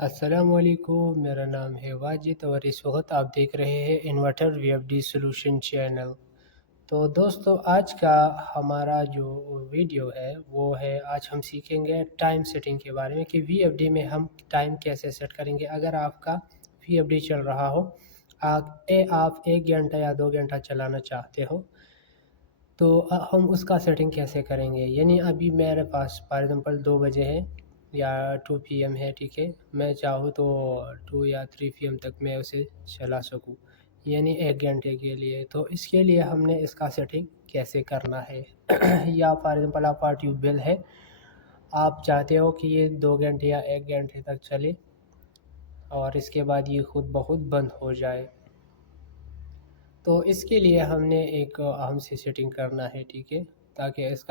السلام علیکم، میرا نام ہے واجد اور اس وقت آپ دیکھ رہے ہیں انورٹر وی ایف ڈی سولوشن چینل۔ تو دوستو، آج کا ہمارا جو ویڈیو ہے وہ ہے، آج ہم سیکھیں گے ٹائم سیٹنگ کے بارے میں کہ وی ایف ڈی میں ہم ٹائم کیسے سیٹ کریں گے۔ اگر آپ کا وی ایف ڈی چل رہا ہو، آپ 1 گھنٹہ یا 2 گھنٹہ چلانا چاہتے ہو تو ہم اس کا سیٹنگ کیسے کریں گے۔ یعنی ابھی میرے پاس فار ایگزامپل 2 بجے ہے یا 2 PM ہے، ٹھیک ہے، میں چاہوں تو 2 یا 3 PM تک میں اسے چلا سکوں، یعنی 1 گھنٹے کے لیے۔ تو اس کے لیے ہم نے اس کا سیٹنگ کیسے کرنا ہے یا فار ایگزامپل آپ کا ٹیوب ویل ہے، آپ چاہتے ہو کہ یہ 2 گھنٹے یا 1 گھنٹے تک چلے اور اس کے بعد یہ خود بخود بند ہو جائے، تو اس کے لیے ہم نے ایک اہم سی سیٹنگ کرنا ہے، ٹھیک ہے، تاکہ اس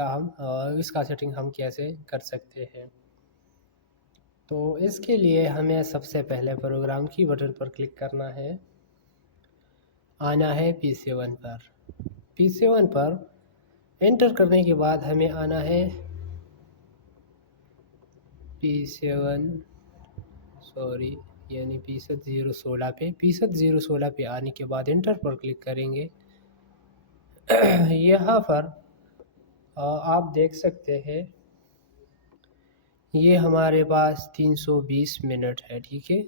کا سیٹنگ ہم کیسے کر سکتے ہیں۔ تو اس کے لیے ہمیں سب سے پہلے پروگرام کی بٹن پر کلک کرنا ہے، آنا ہے P7 پر۔ P7 پر انٹر کرنے کے بعد ہمیں آنا ہے یعنی P7 پہ۔ P7 پہ آنے کے بعد انٹر پر کلک کریں گے۔ یہاں پر آپ دیکھ سکتے ہیں یہ ہمارے پاس 320 منٹ ہے، ٹھیک ہے،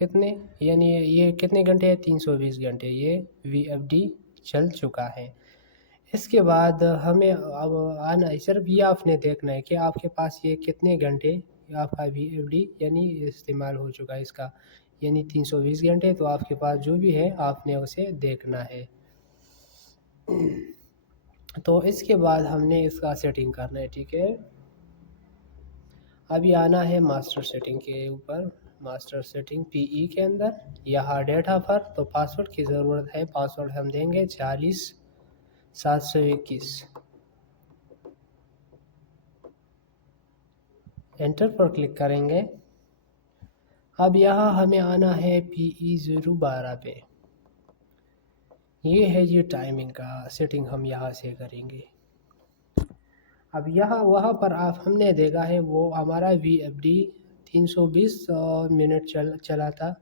کتنے، یعنی یہ کتنے گھنٹے ہے، 320 گھنٹے یہ وی ایف ڈی چل چکا ہے۔ اس کے بعد ہمیں اب آنا ہے، صرف یہ آپ نے دیکھنا ہے کہ آپ کے پاس یہ کتنے گھنٹے آپ کا وی ایف ڈی یعنی استعمال ہو چکا ہے، اس کا یعنی 320 گھنٹے۔ تو آپ کے پاس جو بھی ہے آپ نے اسے دیکھنا ہے۔ تو اس کے بعد ہم نے اس کا سیٹنگ کرنا ہے، ٹھیک ہے۔ ابھی آنا ہے ماسٹر سیٹنگ کے اوپر، ماسٹر سیٹنگ PE کے اندر، یہاں ڈیٹا پر تو پاسورڈ کی ضرورت ہے۔ پاسورڈ ہم دیں گے 40721۔ انٹر پر کلک کریں گے۔ اب یہاں ہمیں آنا ہے PE012 پہ، یہ ہے یہ ٹائمنگ کا سیٹنگ ہم یہاں سے کریں گے۔ اب وہاں پر ہم نے دیکھا ہے وہ ہمارا وی ایف ڈی 320 منٹ چلا تھا،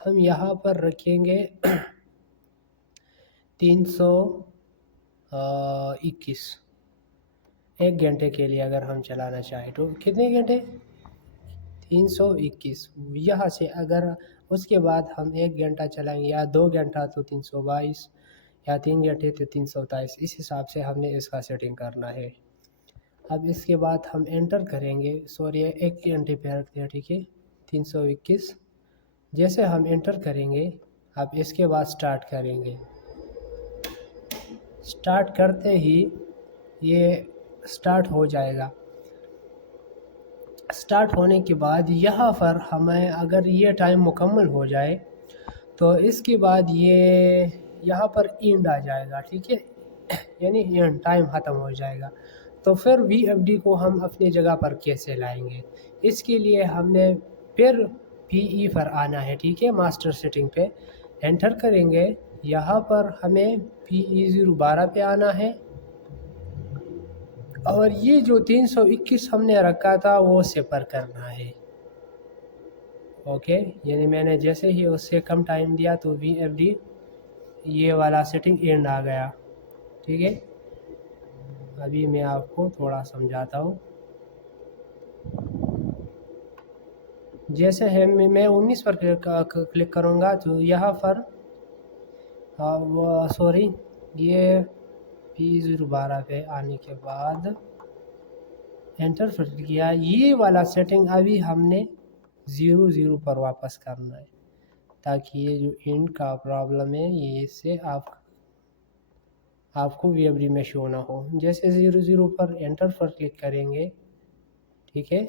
ہم یہاں پر رکھیں گے 321۔ 1 گھنٹے کے لیے اگر ہم چلانا چاہیں تو کتنے گھنٹے، 321۔ یہاں سے اگر اس کے بعد ہم 1 گھنٹہ چلائیں گے یا 2 گھنٹہ تو 322 یا 3 گھنٹے تو 327، اس حساب سے ہم نے اس کا سیٹنگ کرنا ہے۔ اب اس کے بعد ہم انٹر کریں گے، 1 گھنٹے پہ رکھتے ہیں، ٹھیک ہے، 321۔ جیسے ہم انٹر کریں گے، اب اس کے بعد سٹارٹ کریں گے۔ سٹارٹ کرتے ہی یہ سٹارٹ ہو جائے گا۔ سٹارٹ ہونے کے بعد یہاں پر ہمیں اگر یہ ٹائم مکمل ہو جائے تو اس کے بعد یہاں پر اینڈ آ جائے گا، ٹھیک ہے، یعنی ٹائم ختم ہو جائے گا۔ تو پھر وی ایف ڈی کو ہم اپنی جگہ پر کیسے لائیں گے، اس کے لیے ہم نے پھر PE پر آنا ہے، ٹھیک ہے، ماسٹر سیٹنگ پہ انٹر کریں گے۔ یہاں پر ہمیں PE012 پہ آنا ہے اور یہ جو 321 ہم نے رکھا تھا وہ صفر کرنا ہے، اوکے، یعنی میں نے جیسے ہی اس سے کم ٹائم دیا تو وی ایف ڈی یہ والا سیٹنگ اینڈ آ گیا، ٹھیک ہے۔ ابھی میں آپ کو تھوڑا سمجھاتا ہوں۔ جیسے میں 19 پر کلک کروں گا تو یہاں پر یہ PE012 پہ آنے کے بعد انٹر کیا، یہ والا سیٹنگ ابھی ہم نے 00 پر واپس کرنا ہے، تاکہ یہ جو اینڈ کا پرابلم ہے یہ اس سے آپ کو وی ایف ڈی میں شو نہ ہو۔ جیسے 00 پر انٹر پر کلک کریں گے، ٹھیک ہے،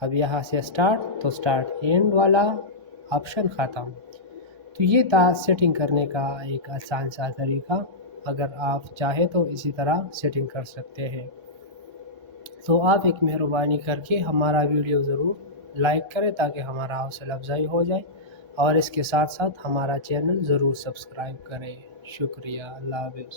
اب یہاں سے سٹارٹ تو سٹارٹ، اینڈ والا آپشن ختم۔ تو یہ تھا سیٹنگ کرنے کا ایک آسان سا طریقہ، اگر آپ چاہیں تو اسی طرح سیٹنگ کر سکتے ہیں۔ تو آپ ایک مہربانی کر کے ہمارا ویڈیو ضرور لائک کریں تاکہ ہمارا حوصلہ افزائی ہو جائے، اور اس کے ساتھ ساتھ ہمارا چینل ضرور سبسکرائب کریں۔ شکریہ، اللہ حافظ۔